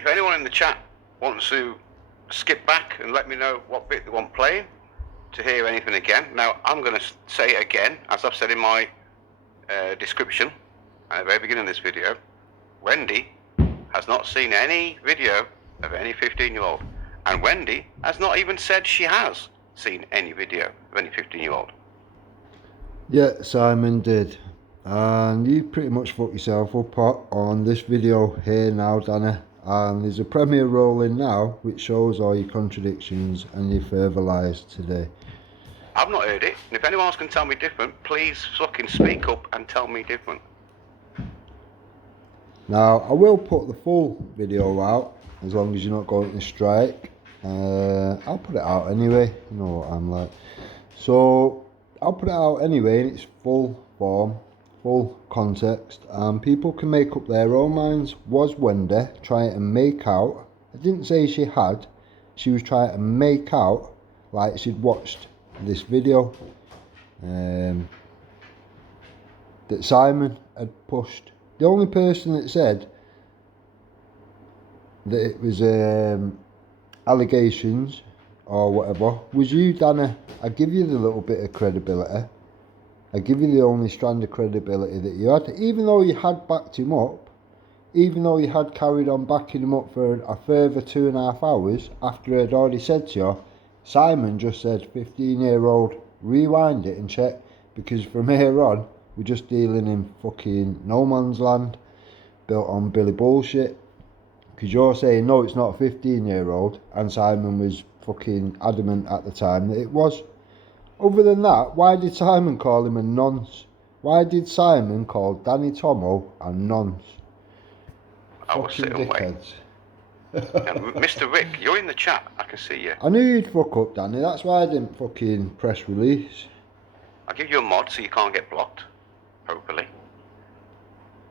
if anyone in the chat wants to skip back and let me know what bit they want playing to hear anything again. Now, I'm going to say it again, as I've said in my description at the very beginning of this video. Wendy has not seen any video of any 15-year-old. And Wendy has not even said she has seen any video of any 15-year-old. Yeah, Simon did. And you pretty much fucked yourself up on this video here now, Danny. And there's a premiere rolling now which shows all your contradictions and your further lies today. I've not heard it, and if anyone else can tell me different, please fucking speak up and tell me different. Now, I will put the full video out as long as you're not going to strike. I'll put it out anyway, you know what I'm like. So, I'll put it out anyway in its full form, full context, and people can make up their own minds. Was Wendy trying to make out, I didn't say she had, she was trying to make out like she'd watched this video that Simon had pushed. The only person that said that it was allegations or whatever was you, Dana. I give you the little bit of credibility. I give you the only strand of credibility that you had, even though you had backed him up, even though you had carried on backing him up for a further 2.5 hours after I'd already said to you. Simon just said 15-year-old, rewind it and check, because from here on we're just dealing in fucking no man's land built on Billy bullshit. Because you're saying no, it's not a 15-year-old, and Simon was fucking adamant at the time that it was. Other than that, why did Simon call him a nonce? Why did Simon call Danny Tomo a nonce? I was sitting away. Mr. Rick, you're in the chat. I can see you. I knew you'd fuck up, Danny. That's why I didn't fucking press release. I'll give you a mod so you can't get blocked. Hopefully.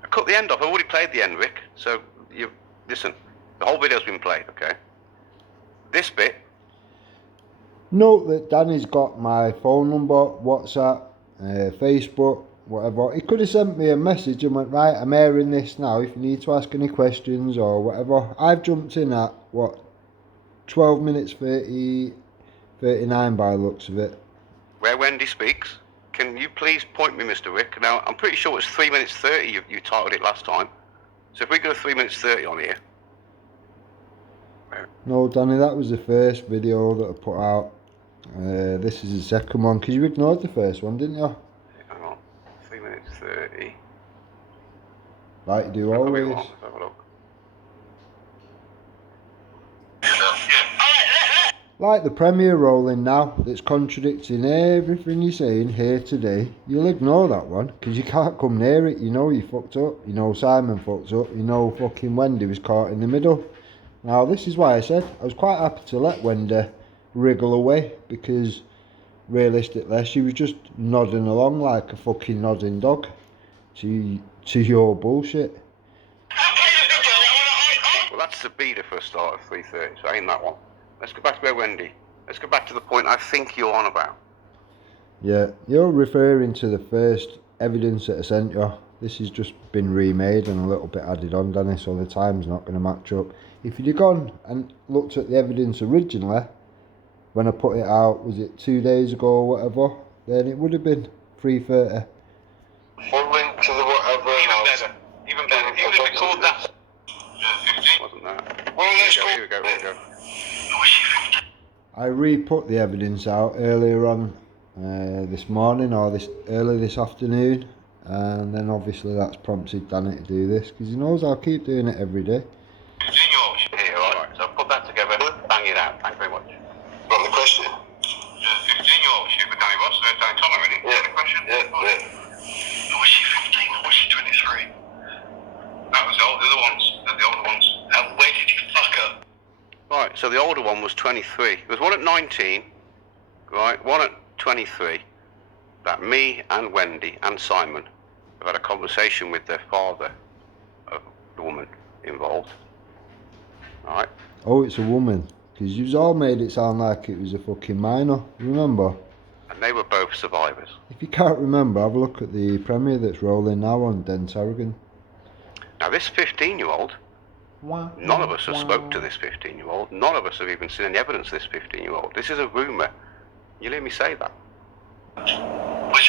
I cut the end off. I already played the end, Rick. So, you listen. The whole video's been played, okay? This bit. Note that Danny's got my phone number, WhatsApp, Facebook, whatever. He could have sent me a message and went, right, I'm airing this now if you need to ask any questions or whatever. I've jumped in at, 12 minutes 39 by the looks of it. Where Wendy speaks. Can you please point me, Mr. Rick? Now, I'm pretty sure it's 3 minutes 30 you titled it last time. So if we go 3 minutes 30 on here. No, Danny, that was the first video that I put out. This is the second one, because you ignored the first one, didn't you? Hang on. 3 minutes 30. Like you do always. Let's have a look. Like the premiere rolling now, that's contradicting everything you're saying here today. You'll ignore that one, because you can't come near it. You know you fucked up. You know Simon fucked up. You know fucking Wendy was caught in the middle. Now, this is why I said I was quite happy to let Wendy wriggle away, because realistically she was just nodding along like a fucking nodding dog to your bullshit. Well, that's the beta for a start at 3:30, so ain't that one. Let's go back to where Wendy. Let's go back to the point I think you're on about. Yeah, you're referring to the first evidence that I sent you. This has just been remade and a little bit added on, Danny, so the time's not going to match up. If you'd have gone and looked at the evidence originally, when I put it out, was it 2 days ago or whatever, then it would have been 3:30. We'll link to the whatever. Even better. Even if we called that. Wasn't that? Well, let's go. Here we go. I re-put the evidence out earlier on this morning, or early this afternoon, and then obviously that's prompted Danny to do this, because he knows I'll keep doing it every day. Here, alright, so put that together, bang it out, thank you very much. Well, the question. 15-year-old shoot with Danny Ross, Danny Tomo, really? Yeah. The question? Yeah. Was she 15 or was she 23? That was the other ones, the older ones. And where did you fuck her? Right, so the older one was 23. There was one at 19, right, one at 23, that me and Wendy and Simon have had a conversation with their father of the woman involved. Alright? Oh, it's a woman, because you've all made it sound like it was a fucking minor, remember? And they were both survivors. If you can't remember, have a look at the premiere that's rolling now on Den Tarragon. Now this 15-year-old None of us have spoke to this 15-year-old. None of us have even seen any evidence of this 15-year-old. This is a rumour. You hear me say that? Was it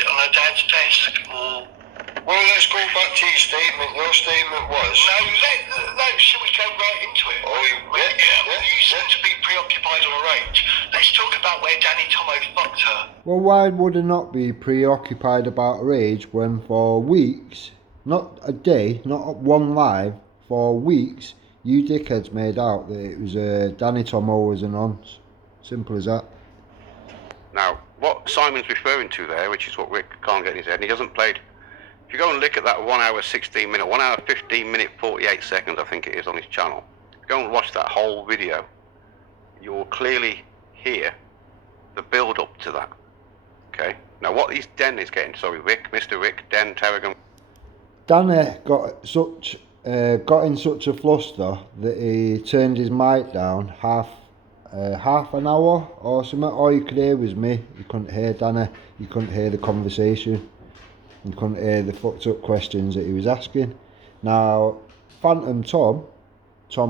on her dad's desk or? Well, let's go back to your statement. Your statement was. No, should we go right into it? You seem to be preoccupied on her age. Let's talk about where Danny Tomo fucked her. Well, why would I not be preoccupied about her age when for weeks, not a day, not one live, for weeks, you dickheads made out that it was Danny Tomo was a nonce. Simple as that. Now, what Simon's referring to there, which is what Rick can't get in his head, and he hasn't played. If you go and look at that 1 hour 16 minute, 1 hour 15 minute 48 seconds, I think it is on his channel. Go and watch that whole video. You'll clearly hear the build up to that. Okay. Now, what his Den is getting, sorry, Rick, Mr. Rick, Den, Tarragon. Danny got in such a fluster that he turned his mic down half an hour or something. All you could hear was me. You couldn't hear Danny. You couldn't hear the conversation. You couldn't hear the fucked up questions that he was asking. Now, Phantom Tom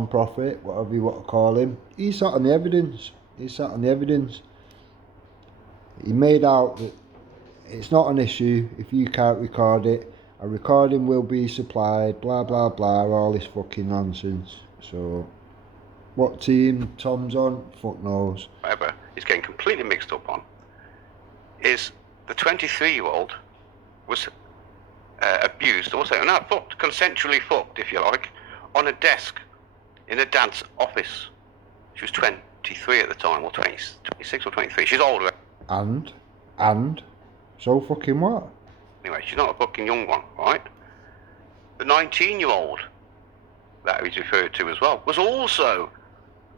Prophet, whatever you want to call him, he sat on the evidence. He made out that it's not an issue if you can't record it. A recording will be supplied, blah blah blah, all this fucking nonsense. So, what team Tom's on? Fuck knows. Whatever he's getting completely mixed up on is the 23-year-old was abused, also fucked, consensually fucked, if you like, on a desk in a dad's office. She was 23 at the time, or 26 or 23. She's older. And so fucking what? Anyway, she's not a fucking young one, right? The 19-year-old that he's referred to as well was also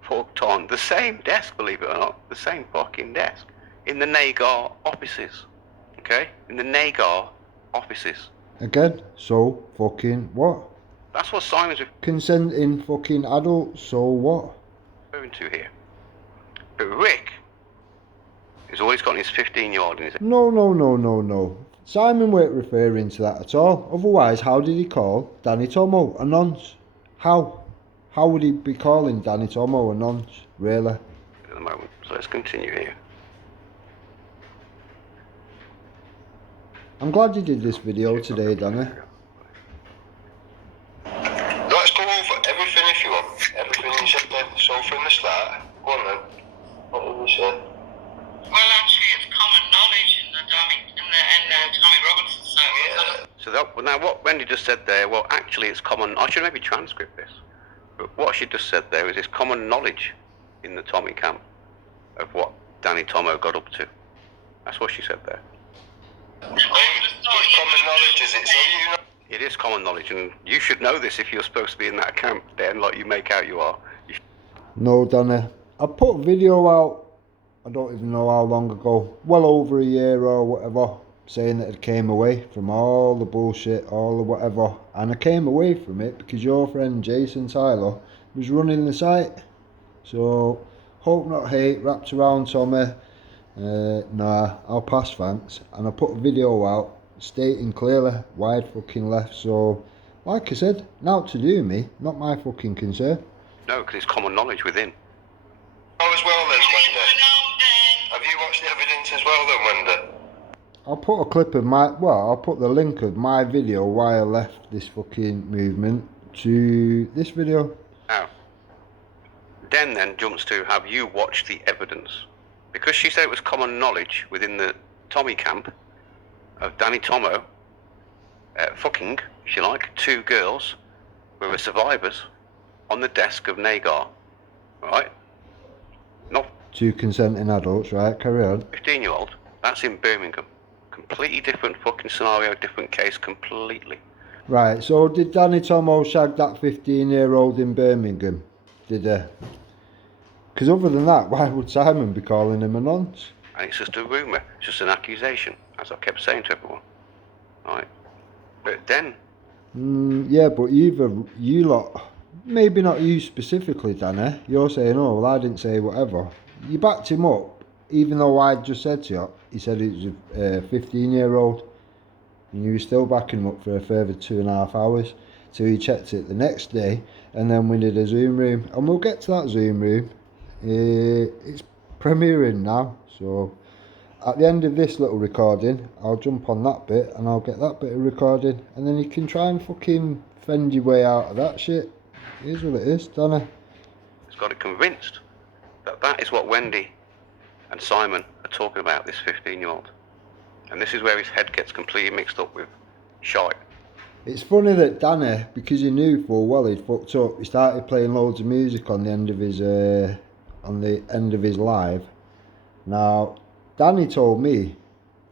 fucked on the same desk, believe it or not, the same fucking desk in the Nagar offices. Okay, in the Nagar offices. Again, so fucking what? That's what Simon's consenting fucking adults, so what? referring to here. But Rick has always got his 15-year-old in his... No. Simon weren't referring to that at all. Otherwise, how did he call Danny Tomo a nonce? How? How would he be calling Danny Tomo a nonce, really? At the moment, so let's continue here. I'm glad you did this video today, Danny. Let's go over everything if you want. Everything you said then. So from the start, go on then. What did you say? Well, actually, it's common knowledge in the Tommy Robinson side. So that, now what Wendy just said there, well, actually it's common... I should maybe transcript this. But what she just said there is it's common knowledge in the Tommy camp of what Danny Tomo got up to. That's what she said there. It's common knowledge, is it? So you know... It is common knowledge, and you should know this if you're supposed to be in that camp, then, like you make out you are. No, Danny. I put a video out, I don't even know how long ago, well over a year or whatever, saying that it came away from all the bullshit, all the whatever, and I came away from it because your friend Jason Tyler was running the site. So, hope not hate, wrapped around Tommy. Nah, I'll pass thanks. And I put a video out stating clearly why I'd fucking left. So, like I said, now to do me, not my fucking concern. No, because it's common knowledge within. Oh, as well then, Wenda. Have you watched the evidence as well then, Wenda? I'll put a clip of I'll put the link of my video why I left this fucking movement to this video. Now, Den then jumps to, have you watched the evidence? Because she said it was common knowledge within the Tommy camp of Danny Tomo fucking, if you like, two girls who were survivors on the desk of Nagar, right? Not two consenting adults, right? Carry on. 15-year-old. That's in Birmingham. Completely different fucking scenario, different case, completely. Right, so did Danny Tomo shag that 15-year-old in Birmingham? Did he? Because other than that, why would Simon be calling him a nonce? And it's just a rumour, it's just an accusation, as I kept saying to everyone. Right? But then... yeah, but you lot, maybe not you specifically, Danny, you're saying, oh, well, I didn't say whatever. You backed him up, even though I just said to you, he said it was a 15-year-old, and you were still backing him up for a further 2.5 hours, till he checked it the next day, And then we did a Zoom room, and we'll get to that Zoom room. It's premiering now, so at the end of this little recording, I'll jump on that bit and I'll get that bit of recording, and then you can try and fucking fend your way out of that shit. It is what it is, don't I? He's got it convinced that that is what Wendy and Simon are talking about, this 15-year-old. And this is where his head gets completely mixed up with shite. It's funny that Danny, because he knew full well he'd fucked up, he started playing loads of music on the end of his live. Now, Danny told me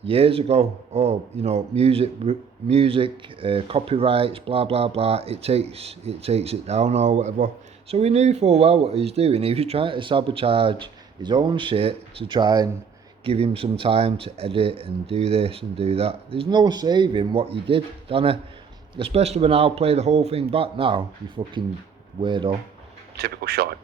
years ago, oh, you know, music, copyrights, blah blah blah. It takes it down or whatever. So he knew full well what he was doing. He was trying to sabotage his own shit to try and give him some time to edit and do this and do that. There's no saving what you did, Danny. Especially when I'll play the whole thing back now, you fucking weirdo. Typical shite.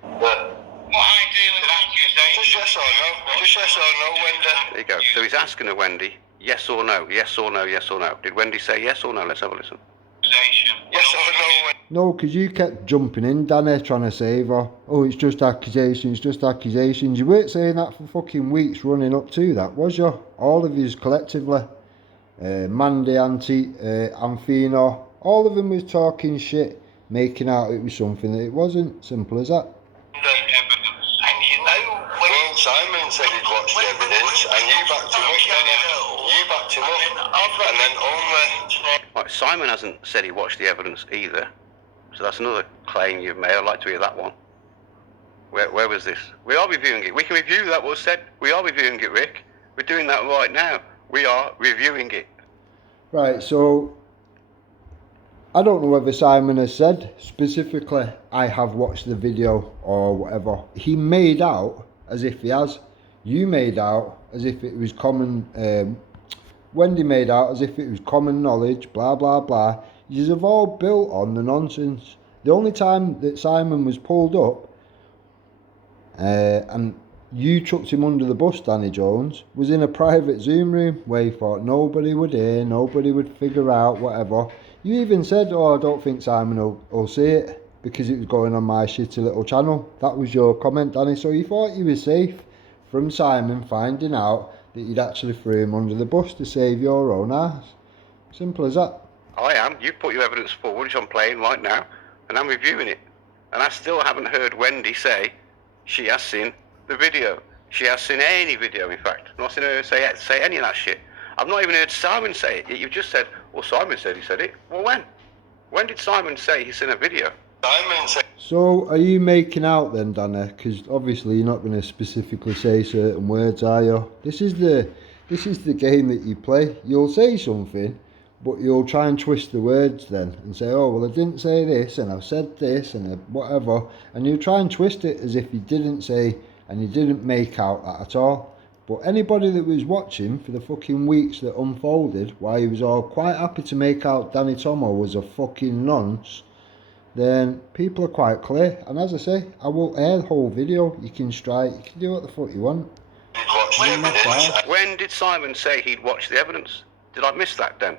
What I do with accusations. Just yes or no. Just yes or no, Wendy. There you go. So he's asking her, Wendy, yes or no, yes or no, yes or no. Did Wendy say yes or no? Let's have a listen. Yes or no, Wendy. No, because you kept jumping in, Danny, trying to save her. Oh, it's just accusations, just accusations. You weren't saying that for fucking weeks running up to that, was you? All of yous collectively. Mandy, Auntie, Amphino, all of them was talking shit, making out it was something that it wasn't. Simple as that. And you know, well, Simon said he'd watched the evidence, and you backed him up, Danny. You backed him up, and then only... Right, Simon hasn't said he watched the evidence either. So that's another claim you've made. I'd like to hear that one. Where was this? We are reviewing it. We can review that what was said. We are reviewing it, Rick. We're doing that right now. We are reviewing it. Right, so I don't know whether Simon has said specifically, I have watched the video or whatever. He made out as if he has. You made out as if it was common. Wendy made out as if it was common knowledge, blah, blah, blah. Yous have all built on the nonsense. The only time that Simon was pulled up and you chucked him under the bus, Danny Jones, was in a private Zoom room where you thought nobody would hear, nobody would figure out, whatever. You even said, oh, I don't think Simon will see it because it was going on my shitty little channel. That was your comment, Danny. So you thought you were safe from Simon finding out that you'd actually threw him under the bus to save your own ass. Simple as that. I am. You've put your evidence forward, which I'm playing right now, and I'm reviewing it. And I still haven't heard Wendy say she has seen the video. She has seen any video, in fact. I've not seen her say any of that shit. I've not even heard Simon say it. You've just said, well, Simon said he said it. Well, when? When did Simon say he's seen a video? Simon said... So, are you making out then, Danny? Because obviously you're not going to specifically say certain words, are you? This is the game that you play. You'll say something, but you'll try and twist the words then and say, oh, well, I didn't say this, and I've said this, and whatever. And you'll try and twist it as if you didn't say, and you didn't make out that at all. But anybody that was watching for the fucking weeks that unfolded, while he was all quite happy to make out Danny Tomo was a fucking nonce, then people are quite clear. And as I say, I will air the whole video. You can strike, you can do what the fuck you want. When did Simon say he'd watched the evidence? Did I miss that then?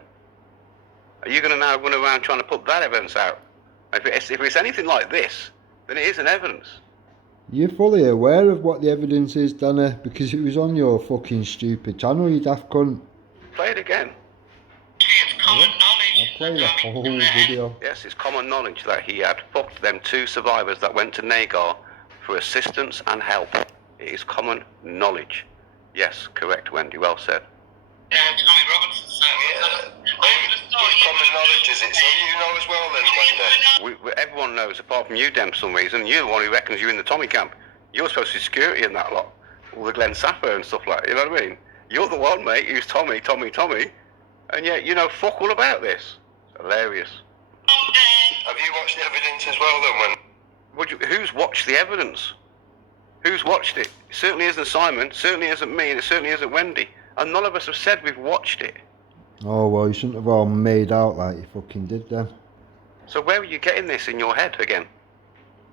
Are you going to now run around trying to put that evidence out? If it's anything like this, then it isn't evidence. You're fully aware of what the evidence is, Danny, because it was on your fucking stupid channel, you daft cunt. Play it again. It's common knowledge. I'll play the whole video. Yes, it's common knowledge that he had fucked them 2 survivors that went to Nagar for assistance and help. It is common knowledge. Yes, correct, Wendy, well said. Tommy Robinson said It's common knowledge, is it? So you know as well then, Wendy? Everyone knows, apart from you, Dem, for some reason. You're the one who reckons you're in the Tommy camp. You're supposed to be security in that lot. All the Glenn Sappho and stuff like that, you know what I mean? You're the one, mate, who's Tommy, and yet you know fuck all about this. It's hilarious. Have you watched the evidence as well then, Who's watched the evidence? Who's watched it? It certainly isn't Simon, certainly isn't me, and it certainly isn't Wendy. And none of us have said we've watched it. Oh, well, you shouldn't have all made out like you fucking did then. So where are you getting this in your head again?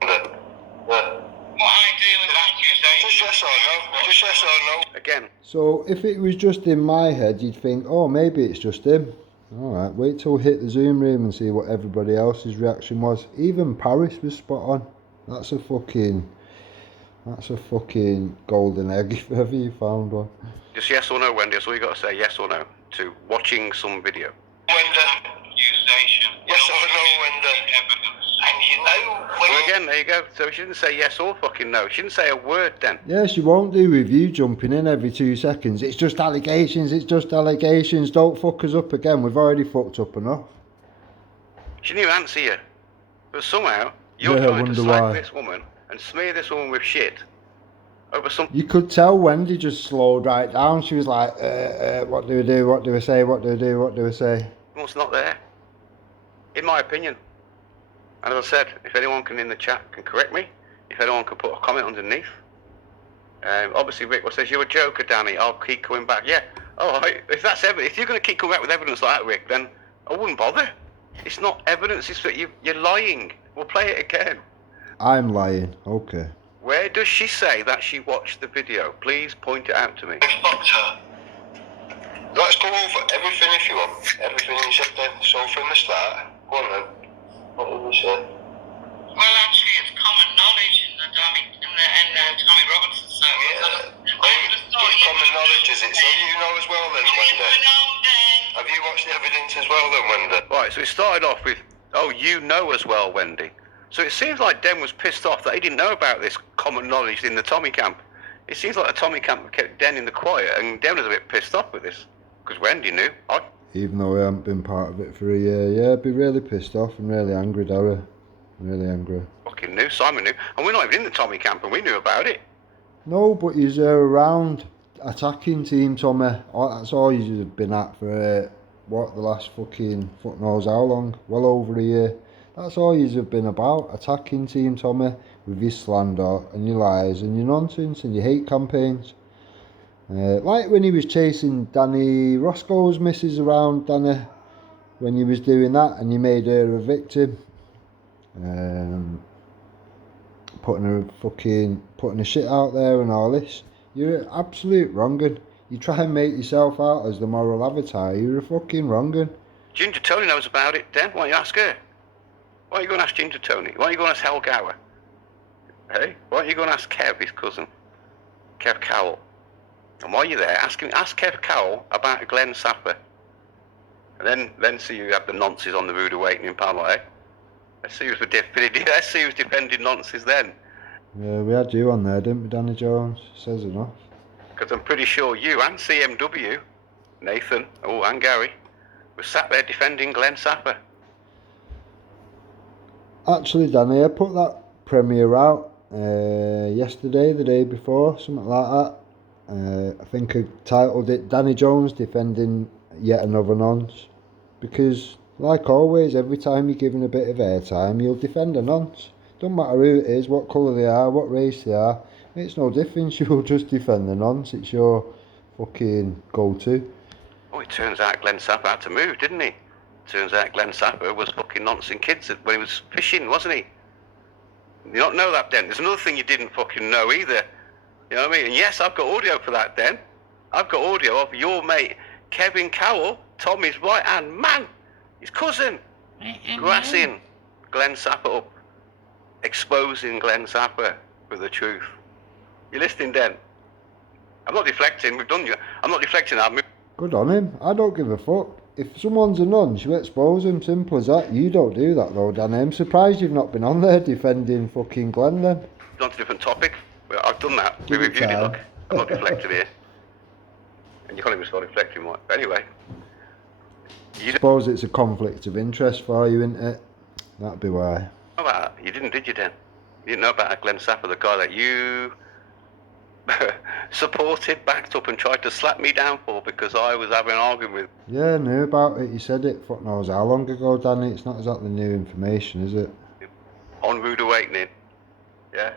What I do with accusations. Just yes or no. Just yes or no. Again. So if it was just in my head, you'd think, oh, maybe it's just him. Alright, wait till we hit the Zoom room and see what everybody else's reaction was. Even Paris was spot on. That's a fucking golden egg if ever you found one. Just yes or no, Wendy. That's all you got to say, yes or no, to watching some video. Wendy. Accusation. Yes or no, Wendy. Evidence. And you know when... Well, again, there you go. So she didn't say yes or fucking no. She didn't say a word then. Yeah, she won't do with you jumping in every 2 seconds. It's just allegations, don't fuck us up again. We've already fucked up enough. She didn't even answer you. But somehow, you're trying to slag this woman and smear this woman with shit over some... You could tell Wendy just slowed right down. She was like, what do we do? What do we say? What do we do? What do we say? Well, it's not there. In my opinion. And as I said, if anyone can in the chat can correct me, if anyone can put a comment underneath. Obviously, Rick says, you're a joker, Danny. I'll keep coming back. Yeah. Oh, if that's evidence, if you're going to keep coming back with evidence like that, Rick, then I wouldn't bother. It's not evidence. It's that you're lying. We'll play it again. I'm lying. Okay. Where does she say that she watched the video? Please point it out to me. I fucked her. Let's go over everything if you want. Everything you said then. So from the start, go on then. What did we say? Well, actually, it's common knowledge in the Tommy Robinson circle. It's common knowledge, is it? So you know as well then, Wendy? Have you watched the evidence as well then, Wendy? Right, so it started off with, oh, you know as well, Wendy. So it seems like Den was pissed off that he didn't know about this common knowledge in the Tommy camp. It seems like the Tommy camp kept Den in the quiet, and Den was a bit pissed off with this. Because Wendy knew. Even though I haven't been part of it for a year, yeah, I'd be really pissed off and really angry, Dara. Really angry. Fucking knew, Simon knew. And we're not even in the Tommy camp, and we knew about it. No, but you're around attacking Team Tommy. That's all you've been at for, the last fucking fuck knows how long? Well over a year. That's all you've been about, attacking Team Tommy with your slander and your lies and your nonsense and your hate campaigns. Like when he was chasing Danny Roscoe's missus around, Danny, when he was doing that and you made her a victim. Putting her shit out there and all this. You're an absolute wrong'un. You try and make yourself out as the moral avatar, you're a fucking wrong'un. Ginger Tony knows about it, Den. Why don't you ask her? Why don't you go and ask Ginger Tony? Why don't you go and ask Hal Gower? Hey? Why don't you go and ask Kev, his cousin? Kev Cowell. And while you're there, ask Kev Cowell about Glenn Sapper. And then see you have the nonces on the Rude Awakening, pal, eh? Let's see who's defending nonces then. Yeah, we had you on there, didn't we, Danny Jones? Says enough. Because I'm pretty sure you and CMW, Nathan, and Gary, were sat there defending Glenn Sapper. Actually, Danny, I put that premiere out yesterday, the day before, something like that. I think I titled it Danny Jones defending yet another nonce. Because, like always, every time you're given a bit of airtime, you'll defend a nonce. Don't matter who it is, what colour they are, what race they are. It's no difference, you'll just defend the nonce. It's your fucking go-to. Oh, it turns out Glenn Sapper had to move, didn't he? Turns out Glenn Sapper was fucking noncing kids when he was fishing, wasn't he? You don't know that, Den. There's another thing you didn't fucking know either. You know what I mean? And yes, I've got audio for that, Den. I've got audio of your mate, Kevin Cowell, Tommy's right-hand man, his cousin, grassing Glenn Sapper up, exposing Glenn Sapper with the truth. You listening, Den? I'm not deflecting, we've done you. I'm not deflecting, I've moved. Good on him. I don't give a fuck. If someone's a nonce, you expose him, simple as that. You don't do that though, Danny. I'm surprised you've not been on there defending fucking Glenn then. On to a different topic. Well, I've done that. We reviewed it, look. I'm not deflecting here. And you can't even start deflecting, right? But anyway. I suppose it's a conflict of interest for you, isn't it? That'd be why. How about that? You didn't, did you, Dan? You didn't know about Glenn Sapper, the guy that you supported, backed up and tried to slap me down for because I was having an argument with. Yeah, I knew about it. You said it fuck knows how long ago, Danny. It's not exactly new information, is it? On Rude Awakening. Yeah.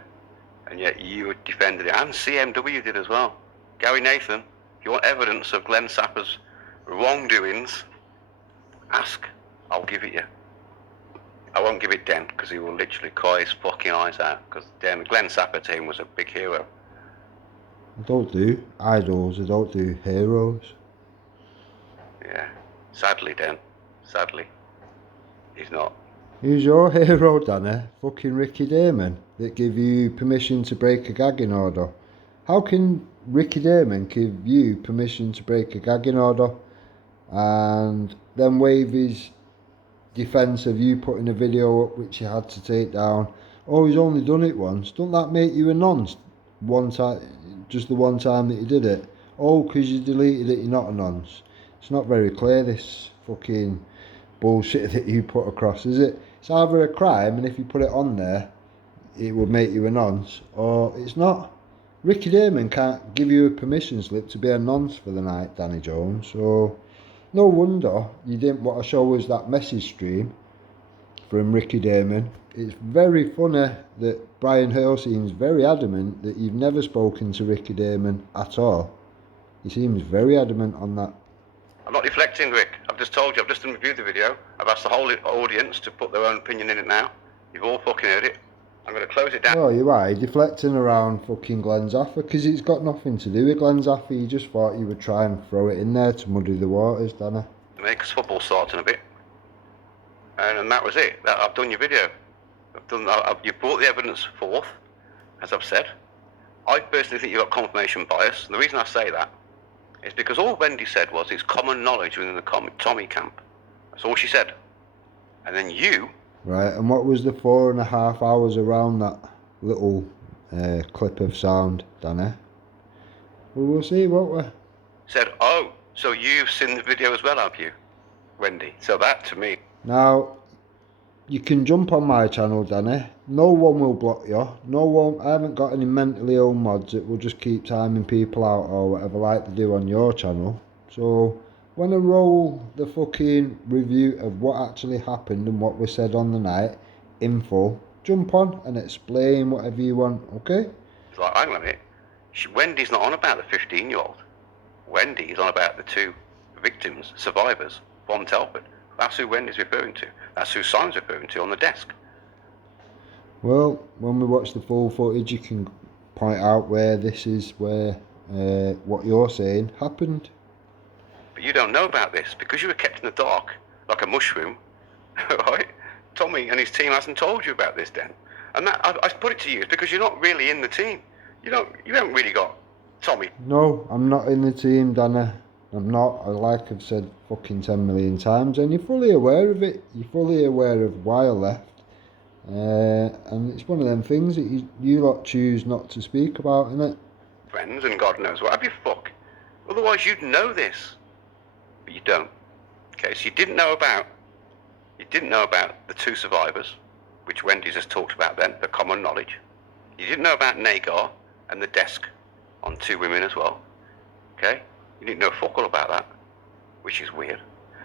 And yet you defended it. And CMW did as well. Gary Nathan, if you want evidence of Glenn Sapper's wrongdoings, ask. I'll give it you. I won't give it Den because he will literally cry his fucking eyes out because Glenn Sapper to him was a big hero. I don't do idols, I don't do heroes. Yeah. Sadly, Dan. Sadly. He's not. Who's your hero, Danny? Fucking Ricky Damon, that give you permission to break a gagging order. How can Ricky Damon give you permission to break a gagging order and then waive his defence of you putting a video up which you had to take down? Oh, he's only done it once. Don't that make you a nonce? One time, just the one time that you did it. Oh, because you deleted it, you're not a nonce. It's not very clear, this fucking bullshit that you put across, is it? It's either a crime, and if you put it on there, it would make you a nonce, or it's not. Ricky Damon can't give you a permission slip to be a nonce for the night, Danny Jones, so no wonder you didn't want to show us that message stream from Ricky Damon. It's very funny that Brian Hale seems very adamant that you've never spoken to Ricky Damon at all. He seems very adamant on that. I'm not deflecting, Rick. I've just told you, I've just reviewed the video. I've asked the whole audience to put their own opinion in it now. You've all fucking heard it. I'm going to close it down. Oh, you're right, deflecting around fucking Glenn Zaffer, because it's got nothing to do with Glenn Zaffer. You just thought you would try and throw it in there to muddy the waters, Danny. Because football starts in a bit. And that was it. I've done your video. You've brought the evidence forth, as I've said. I personally think you've got confirmation bias. And the reason I say that is because all Wendy said was it's common knowledge within the Tommy camp. That's all she said. And then you... Right, and what was the 4.5 hours around that little clip of sound, Danny? Well, we'll see, won't we? Said, oh, so you've seen the video as well, have you, Wendy? So that, to me... Now, you can jump on my channel, Danny. No one will block you. No one. I haven't got any mentally ill mods that will just keep timing people out or whatever like they do on your channel. So when I roll the fucking review of what actually happened and what was said on the night in full, jump on and explain whatever you want, okay? It's like, hang on a minute. Wendy's not on about the 15-year-old. Wendy is on about the two victims, survivors from Telford. That's who Wendy's referring to. That's who Simon's referring to on the desk. Well, when we watch the full footage, you can point out where this is where what you're saying happened. But you don't know about this because you were kept in the dark like a mushroom, right? Tommy and his team hasn't told you about this, then. And that I put it to you, it's because you're not really in the team. You haven't really got Tommy. No, I'm not in the team, Danny. I'm not. Like I've said fucking 10 million times, and you're fully aware of it. You're fully aware of why I left. And it's one of them things that you lot choose not to speak about, innit? Friends and God knows what have you, fuck. Otherwise you'd know this. But you don't. Okay, so you didn't know about the two survivors, which Wendy's has talked about then, for common knowledge. You didn't know about Nagar and the desk on two women as well. Okay? You didn't know fuck all about that, which is weird.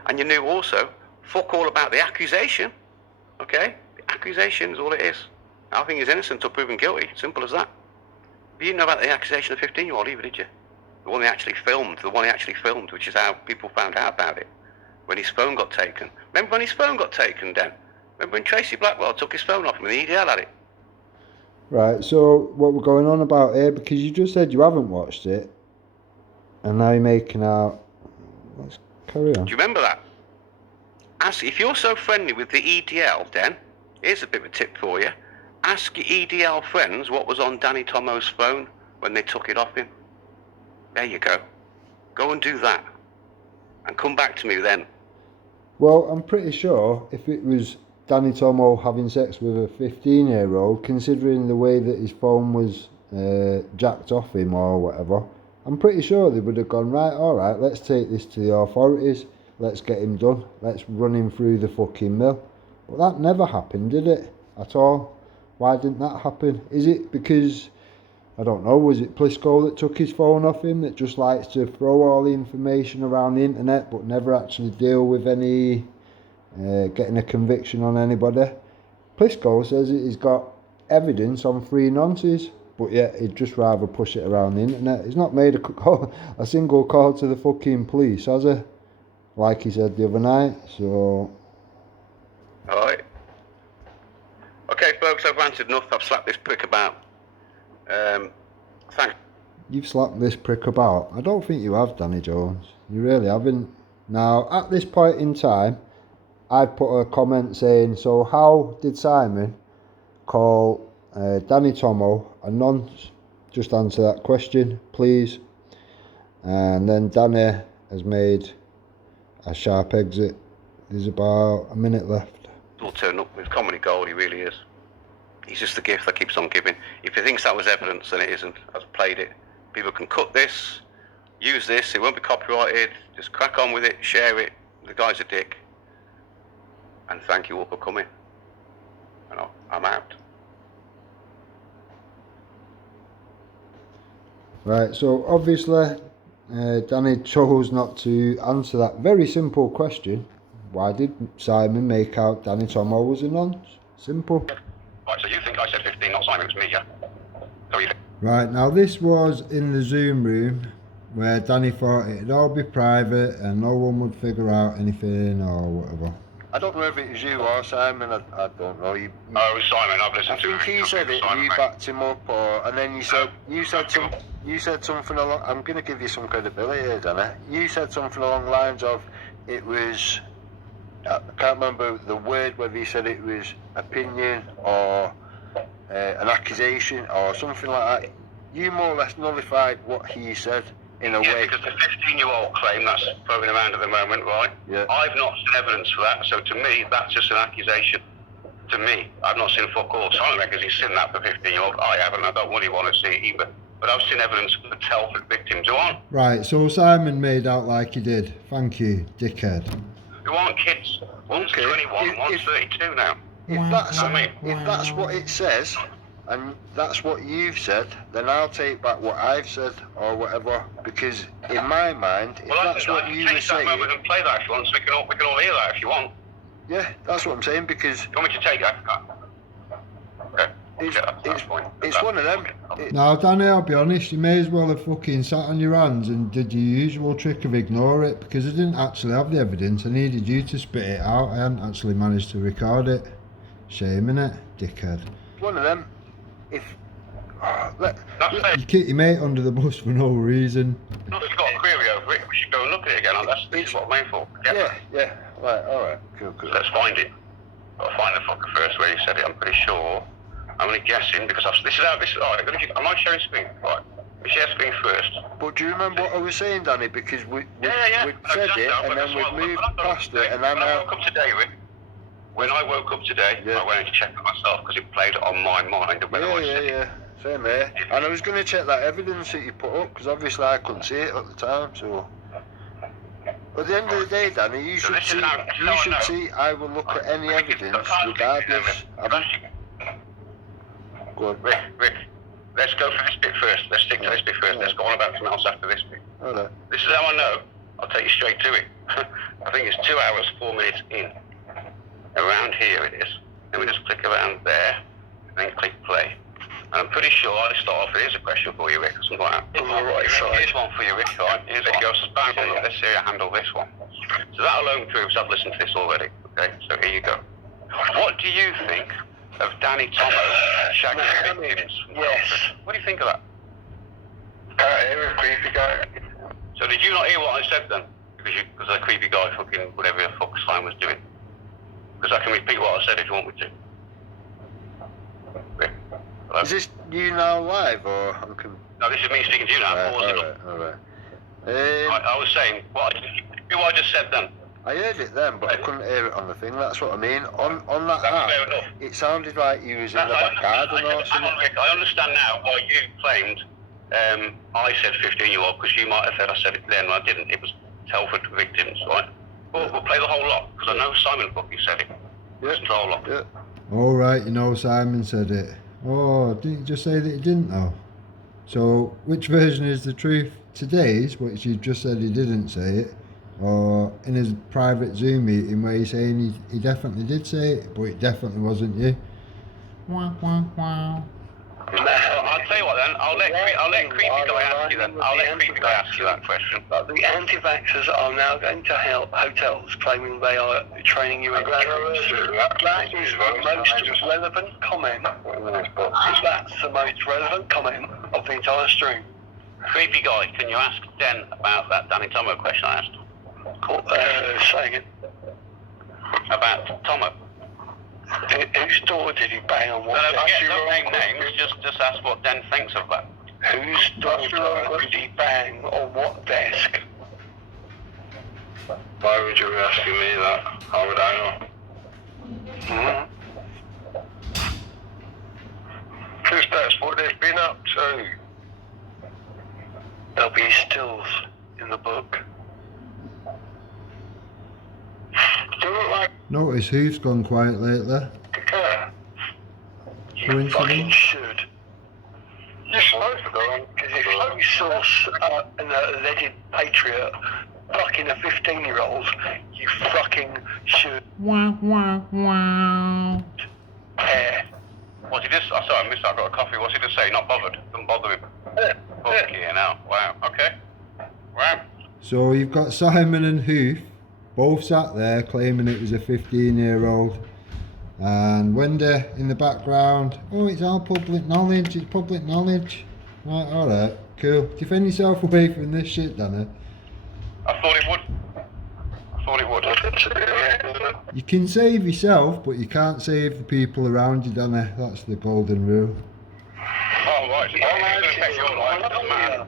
And you knew also fuck all about the accusation. Okay? The accusation is all it is. I think he's innocent until proven guilty. Simple as that. But you didn't know about the accusation of 15-year-old either, did you? The one he actually filmed, which is how people found out about it. When his phone got taken. Remember when his phone got taken, Dan? Remember when Tracy Blackwell took his phone off him and the EDL had it? Right, so what we're going on about here, because you just said you haven't watched it, and now you're making out... Let's carry on. Do you remember that? If you're so friendly with the EDL, Dan, here's a bit of a tip for you. Ask your EDL friends what was on Danny Tomo's phone when they took it off him. There you go. Go and do that. And come back to me then. Well, I'm pretty sure if it was Danny Tomo having sex with a 15-year-old, considering the way that his phone was jacked off him or whatever, I'm pretty sure they would have gone, right, alright, let's take this to the authorities, let's get him done, let's run him through the fucking mill. But that never happened, did it? At all? Why didn't that happen? Is it because, I don't know, was it Plisco that took his phone off him, that just likes to throw all the information around the internet but never actually deal with any, getting a conviction on anybody? Plisco says that he's got evidence on 3 nonces, but yet he'd just rather push it around the internet. He's not made a single call to the fucking police, has he? Like he said the other night, so... Alright. Okay, folks, I've ranted enough. I've slapped this prick about. Thanks. You've slapped this prick about? I don't think you have, Danny Jones. You really haven't. Now, at this point in time, I've put a comment saying, so how did Simon call Danny Tomo a nonce? Just answer that question, please. And then Danny has made a sharp exit. There's about a minute left. He'll turn up with comedy gold, he really is. He's just the gift that keeps on giving. If he thinks that was evidence, then it isn't. I've played it. People can cut this, use this, it won't be copyrighted. Just crack on with it, share it. The guy's a dick. And thank you all for coming. And I'm out. Right, so obviously Danny chose not to answer that very simple question. Why did Simon make out Danny Tomo was a nonce? Simple. Right, so you think I said 15, not Simon, it was me, yeah? So you think? Right, now this was in the Zoom room where Danny thought it'd all be private and no one would figure out anything or whatever. I don't know if it was you or Simon, I don't know. Oh, it was Simon, I've listened to him. I think he said it, Simon, you mate. backed him up, and then you said something along, I'm going to give you some credibility here, Danny. You said something along the lines of, it was, I can't remember the word, whether you said it was opinion or an accusation or something like that. You more or less nullified what he said in a way. Because the 15-year-old claim that's floating around at the moment, right? Yeah. I've not seen evidence for that, so to me, that's just an accusation. To me, I've not seen fuck all. Simon reckons he's seen that for 15-year-old. I haven't, I don't really want to see it either. But I've seen evidence for the Telford victims. Who aren't? Right, so Simon made out like he did. Thank you, dickhead. Who aren't kids. One's 21, one's 32 now. If that's what it says, and that's what you've said, then I'll take back what I've said or whatever. Because in my mind, if that's what you were saying, we can play that if you want, so we can all hear that if you want. yeah, that's what I'm saying. Because You want me to take that? Okay. it's one of them. Now, Danny, I'll be honest, you may as well have fucking sat on your hands and did your usual trick of ignore it, because I didn't actually have the evidence. I needed you to spit it out. I hadn't actually managed to record it. Shame, innit, dickhead? One of them. You kick your mate under the bus for no reason. If you've got a query over it, we should go and look at it again. This is what I'm aiming for. Yeah. Right. All right. Cool. Let's find it. I'll find the fucker first where he said it. I'm pretty sure. I'm only guessing because this is all right. Am I sharing screen? Right. We share screen first. But do you remember what I was saying, Danny? Because we Yeah. said it, and then we moved past it, and then When I woke up today, I went to check it myself because it played on my mind. Yeah. Same here. And I was going to check that evidence that you put up, because obviously I couldn't see it at the time. So at the end of the day, Danny, you should see. I will look at any evidence regardless. Go on. Rick, let's go for this bit first. Let's stick to this bit first. Let's go on about something else after this bit. All right. This is how I know. I'll take you straight to it. I think it's 2 hours, 4 minutes in. Around here it is. Then we just click around there, and then click play. And I'm pretty sure I start off, here's a question for you, Rick, something like that. Here's one for you, Rick, right? Here's it goes, let's see how I handle this one. So that alone proves I've listened to this already, okay? So here you go. What do you think of Danny Tomo shagging victims? Yes. What do you think of that? He was a creepy guy. So did you not hear what I said then? Because the creepy guy fucking, whatever the fuck Simon was doing. Because I can repeat what I said if you want me to. Rick, hello? Is this you now live, or No, this is me speaking to you now. All right. I was saying, what I just said then. I heard it then, but I couldn't hear it on the thing. That's what I mean. On that app, fair enough. it sounded like you was in the back garden or something. I understand now why you claimed I said 15-year-old, because you might have said I said it then, and I didn't. It was Telford victims, right? Well, we'll play the whole lot, because I know Simon fucking said it. Listen to the whole lot. Yeah. All right, you know Simon said it. Oh, didn't you just say that he didn't though? So, which version is the truth? Today's, which you just said he didn't say it, or in his private Zoom meeting where he's saying he definitely did say it, but it definitely wasn't you? I'll tell you what then, I'll let Creepy Guy ask you then. I'll let Creepy Guy ask you that question. The anti-vaxxers are now going to help hotels, claiming they are training you in batteries. That is the most relevant comment. That's the most relevant comment of the entire stream. Creepy Guy, can you ask Den about that Danny Tomo question I asked? Say again. About Tomo. Whose door did he bang on? What Don't name names, just ask what Den thinks of that. Whose door did he bang on what desk? Why would you be asking me that? How would I know? Who's that's what they've been up to? There'll be stills in the book. Do it like Notice who's gone quiet lately. You fucking should. you're supposed to go. Because if you saw an alleged patriot fucking a 15-year-old, you fucking should care. What's he just? Oh, sorry, I missed that. I've got a coffee. What's he just say? Not bothered. Doesn't bother him. Fucking hell. Wow. Okay. Wow. So you've got Simon and Hoof both sat there claiming it was a 15-year-old, and Wendy in the background, oh, it's all public knowledge, it's public knowledge. Right, alright, cool. Defend yourself away from this shit, Danny. I thought it would. You can save yourself, but you can't save the people around you, Danny. That's the golden rule. Oh, right. So it's going to affect your life. It doesn't matter.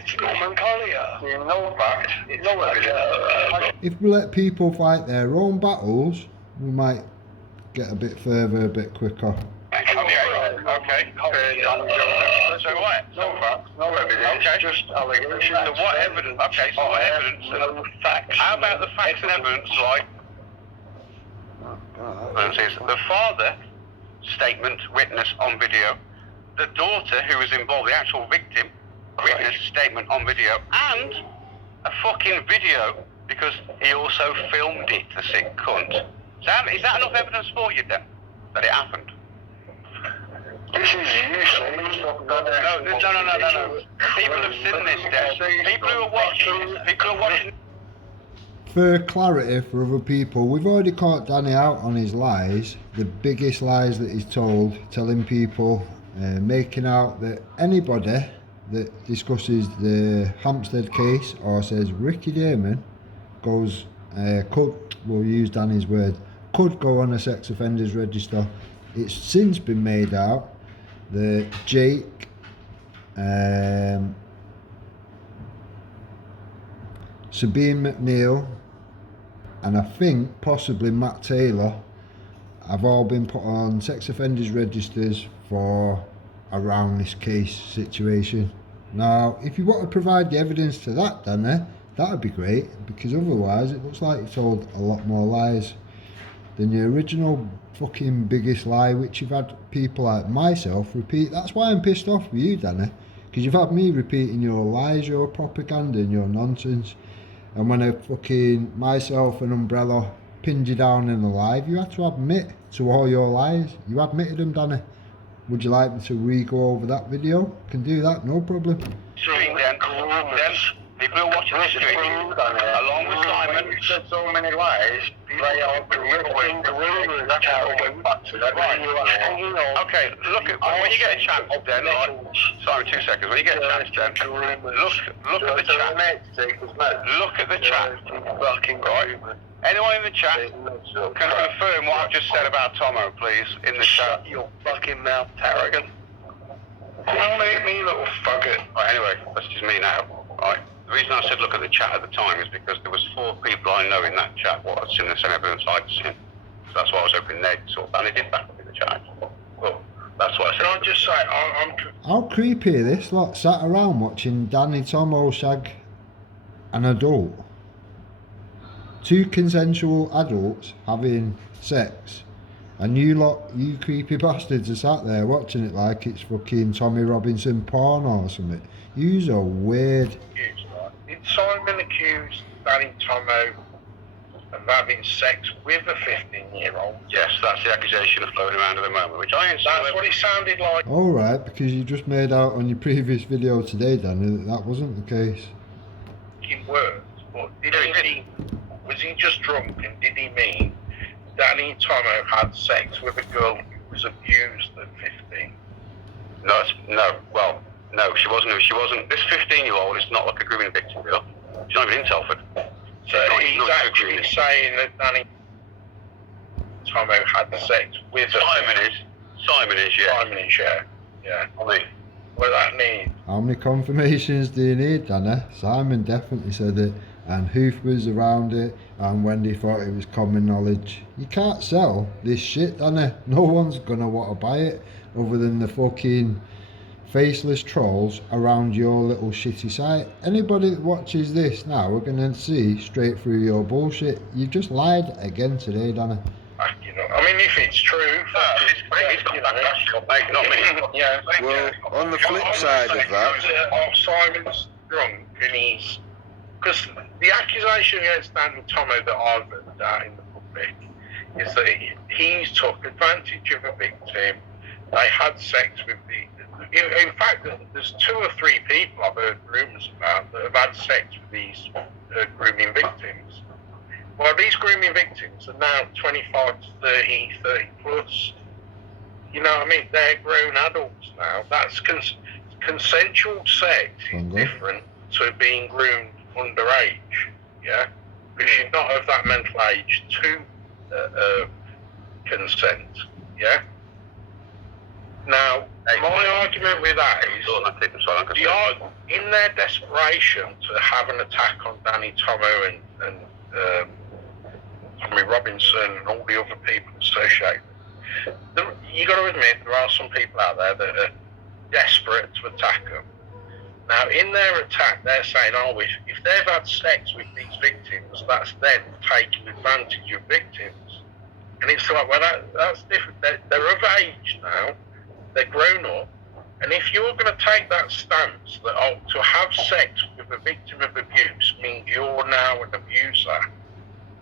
It's Norman Collier. You know that. It's no evidence. If we let people fight their own battles, we might get a bit further, a bit quicker. Okay. So what? No facts, no evidence. Okay. Just allegations. So what evidence? Okay, so what evidence? No facts. How about the facts and evidence, like the father statement, witness on video, the daughter who was involved, the actual victim, witness statement on video, and a fucking video because he also filmed it, the sick cunt. Is that enough evidence for you then, that it happened? This is useless. No. People have seen this, Des. People who are watching. For clarity for other people, we've already caught Danny out on his lies, the biggest lies that he's told, telling people, making out that anybody that discusses the Hampstead case or says Ricky Damon goes, we'll use Danny's word, could go on a sex offenders register. It's since been made out that Jake, Sabine McNeil, and I think possibly Matt Taylor have all been put on sex offenders registers for around this case situation. Now, if you want to provide the evidence to that, Danny, that would be great, because otherwise it looks like you told a lot more lies than your original fucking biggest lie, which you've had people like myself repeat. That's why I'm pissed off with you, Danny, because you've had me repeating your lies, your propaganda and your nonsense. And when I fucking myself and Umbrella pinned you down in the live, you had to admit to all your lies. You admitted them, Danny. Would you like me to re-go over that video? Can do that, no problem. People who are watching this stream, along with Simon, You said so many lies. They are Okay, look at when you get a chance, then. Simon, 2 seconds. When you get a chance, then look at the chat. Look at the chat. Fucking Right. Anyone in the chat can confirm what I've just said about Tomo, please, in the chat. Shut your fucking mouth, Tarragon. Don't make me little faggot. Right, anyway, that's just me now. Right. The reason I said look at the chat at the time is because there was 4 people I know in that chat what had seen the same evidence I'd seen. So that's why I was hoping they'd sort. And they did back up in the chat. Well, that's what I said. Can I just say, I'm How creepy this lot sat around watching Danny Tomo shag an adult. 2 consensual adults having sex, and you lot, you creepy bastards, are sat there watching it like it's fucking Tommy Robinson porn or something. Yous are weird. Did Simon accuse Danny Tomo of having sex with a 15-year-old? Yes, that's the accusation floating around at the moment, which I ain't seen. That's what it sounded like. Alright, because you just made out on your previous video today, Danny, that that wasn't the case. In words, but was he just drunk, and did he mean Danny Tomo had sex with a girl who was abused at 15? No, she wasn't. This 15-year-old is not like a grooming victim, girl. sex with Simon is, yeah. Simon is, yeah. Yeah. I mean, what that means. How many confirmations do you need, Dana? Simon definitely said it, and Hoof was around it, and Wendy thought it was common knowledge. You can't sell this shit, Dana. No one's gonna want to buy it other than the fucking faceless trolls around your little shitty site. Anybody that watches this now are gonna see straight through your bullshit. You just lied again today, Dana. You know, I mean, if it's true, Not me. yeah. Well, on the flip side of that, Simon's drunk and he's because the accusation against Danny Tomo that I've heard out in the public is that he's took advantage of a victim. They had sex with in fact, there's 2 or 3 people I've heard rumours about that have had sex with these grooming victims. Well, these grooming victims are now 25 to 30 plus. You know what I mean? They're grown adults now. That's consensual sex is different to being groomed underage. Yeah? Because you're not of that mental age to consent. Yeah? Now, my argument with that is, in their desperation to have an attack on Danny Tomo and Tommy Robinson and all the other people associated, you got to admit there are some people out there that are desperate to attack them. Now, in their attack, they're saying, "Oh, if they've had sex with these victims, that's them taking advantage of victims." And it's like, well, that's different. They're of age now. They're grown up, and if you're going to take that stance that to have sex with a victim of abuse means you're now an abuser,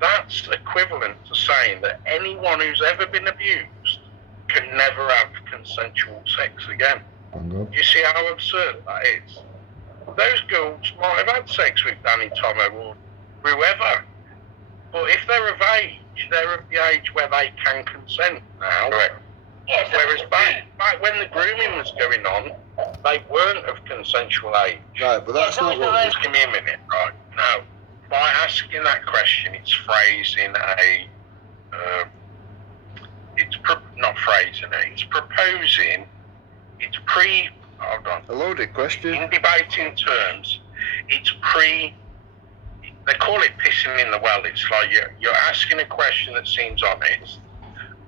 that's equivalent to saying that anyone who's ever been abused can never have consensual sex again. You see how absurd that is? Those girls might have had sex with Danny Tomo or whoever, but if they're of age, they're of the age where they can consent now. Correct. Yes, whereas back when the grooming was going on, they weren't of consensual age. right, but that's not what Just give me a minute, right? Now, by asking that question, it's phrasing not phrasing it, it's proposing, it's hold on. a loaded question. In debating terms, they call it pissing in the well. It's like you're asking a question that seems honest,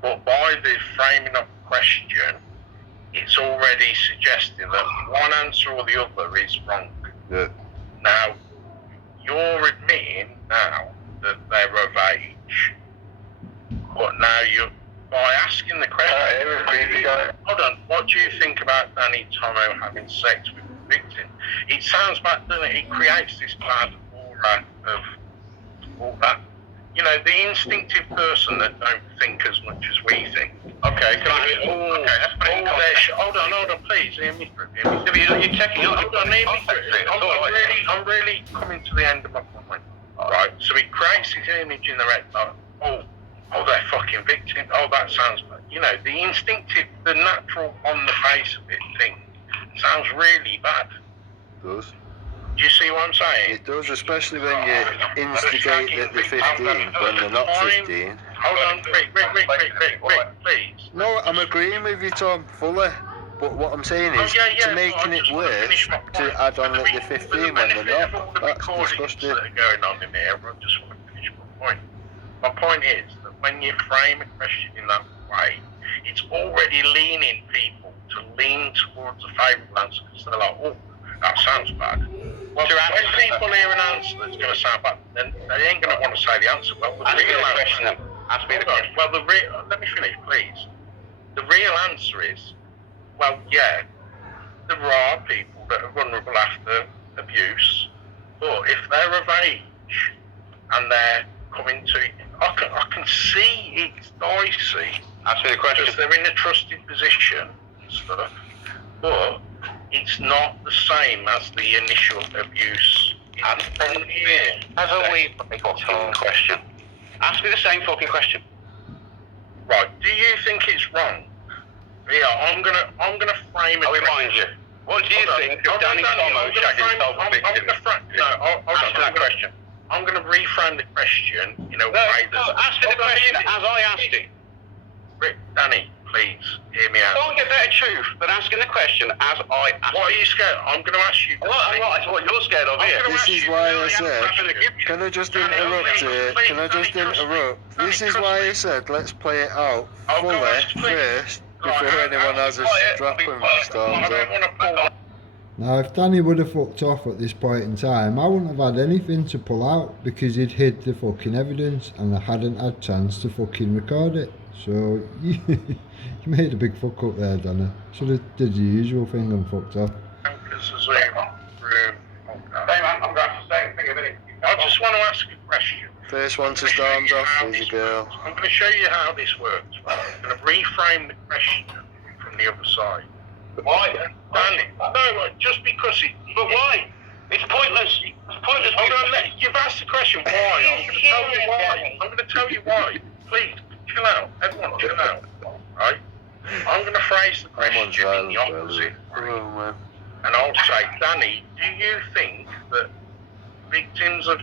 but by the framing of the question, it's already suggesting that one answer or the other is wrong. Yeah. Now, you're admitting now that they're of age, but now by asking the question, hold on, what do you think about Danny Tomo having sex with the victim? It sounds like, doesn't it? It creates this bad aura of all that. You know, the instinctive person that don't think as much as we think. Okay, hold on, please. Hear me through. You're checking out. Hold on, hear me through. I'm really coming to the end of my point. Right, so it creates this image in the red. Oh, they're fucking victims. Oh, that sounds bad. You know, the instinctive, the natural on the face of it thing sounds really bad. It does. Do you see what I'm saying? It does, especially when you instigate that they're 15 when they're not 15. Hold on, Rick, please. No, I'm agreeing with you, Tom, fully. But what I'm saying is, to making it worse, to add on that they're 15 when they're not, that's disgusting. That are going on in here, I just want to finish my point. My point is that when you frame a question in that way, it's already leaning people to lean towards a favourable answer because they're like, oh, that sounds bad. Well, when people hear an answer that's going to sound bad, then they ain't going to want to say the answer. Well, the real answer. Well, let me finish, please. The real answer is, well, yeah, there are people that are vulnerable after abuse, but if they're of age and they're coming to, I can see it's dicey. Ask me the question. Because they're in a trusted position and stuff, but it's not the same as the initial abuse. Haven't we fucking question? Ask me the same fucking question. Right, do you think it's wrong? Yeah, I'm gonna frame it. I'll remind you. What do you think of Danny Tomo shagging himself with victims? Answer that question. I'm going to reframe the question in a way that's... Ask me the question as I asked it. Danny, please, hear me out. Don't get better truth than asking the question as I asked. What are you scared? I'm going to ask you. I'm not, it's what you're scared of here. This is why I said, can I just interrupt here? Can I just interrupt? This is why I said, let's play it out fully first before anyone has a strap and storms up. Now, if Danny would have fucked off at this point in time, I wouldn't have had anything to pull out because he'd hid the fucking evidence and I hadn't had chance to fucking record it. So, you made a big fuck up there, Danny. Should have did the usual thing and fucked off. I just want to ask a question. First one to storms off is a girl. I'm going to show you how this works. I'm going to reframe the question from the other side. Why? Danny, no, just because it... But why? It's pointless. It's pointless. Hold on, you've asked the question why. I'm going to tell you why. I'm going to tell you why. Please, chill out. Everyone, chill out. Right? I'm going to phrase the question in the opposite. And I'll say, Danny, do you think that victims of